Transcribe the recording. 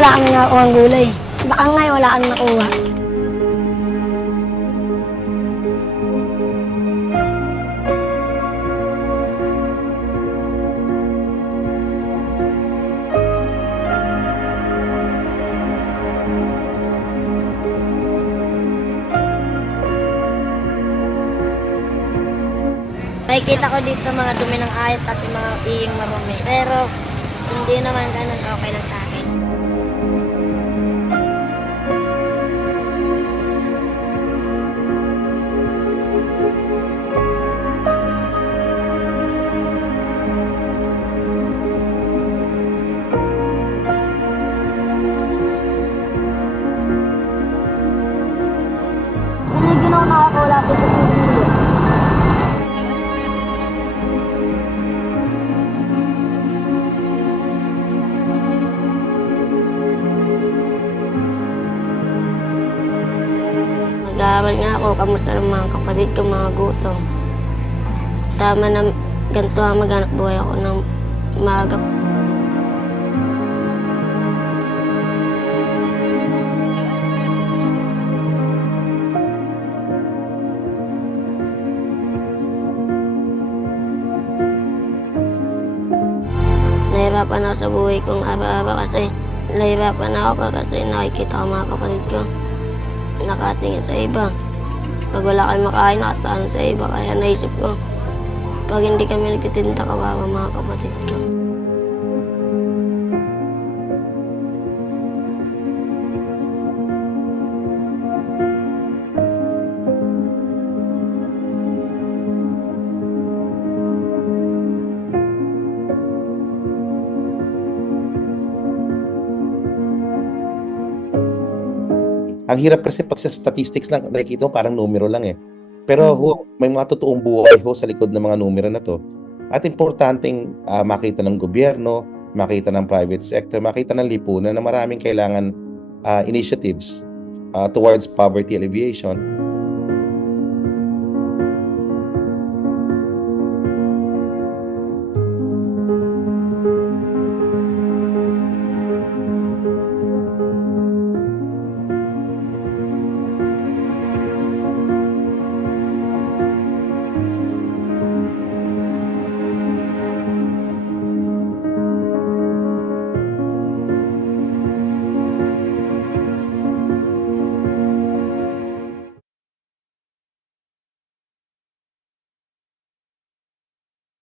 wala kami nakuha ang gulay. Baka ngayon wala kami nakuha. Makikita ko dito mga dumi ng ayat at yung mga iying marumi. Pero hindi naman ganun, okay lang sa akin. Hindi ginawa nakakawala ito sa pili. Mag-aaral nga ako, kamusta ng mga kapatid ko, mga gutom. Tama na ganito ang maghanap buhay ako ng maaga. Nahirapan ako sa buhay kong araw-araw kasi nahirapan ako kasi nakikita ko mga kapatid ko nakatingin sa iba. Pag wala kami makain, nakatano sa iba. Kaya naisip ko, pag hindi kami nagtitinda, kawawa mga kapatid ko. Ang hirap kasi pag sa statistics lang, nakikita mo parang numero lang eh. Pero may mga totoong buhay sa likod ng mga numero na to. At importanteng makita ng gobyerno, makita ng private sector, makita ng lipunan na maraming kailangan initiatives towards poverty alleviation.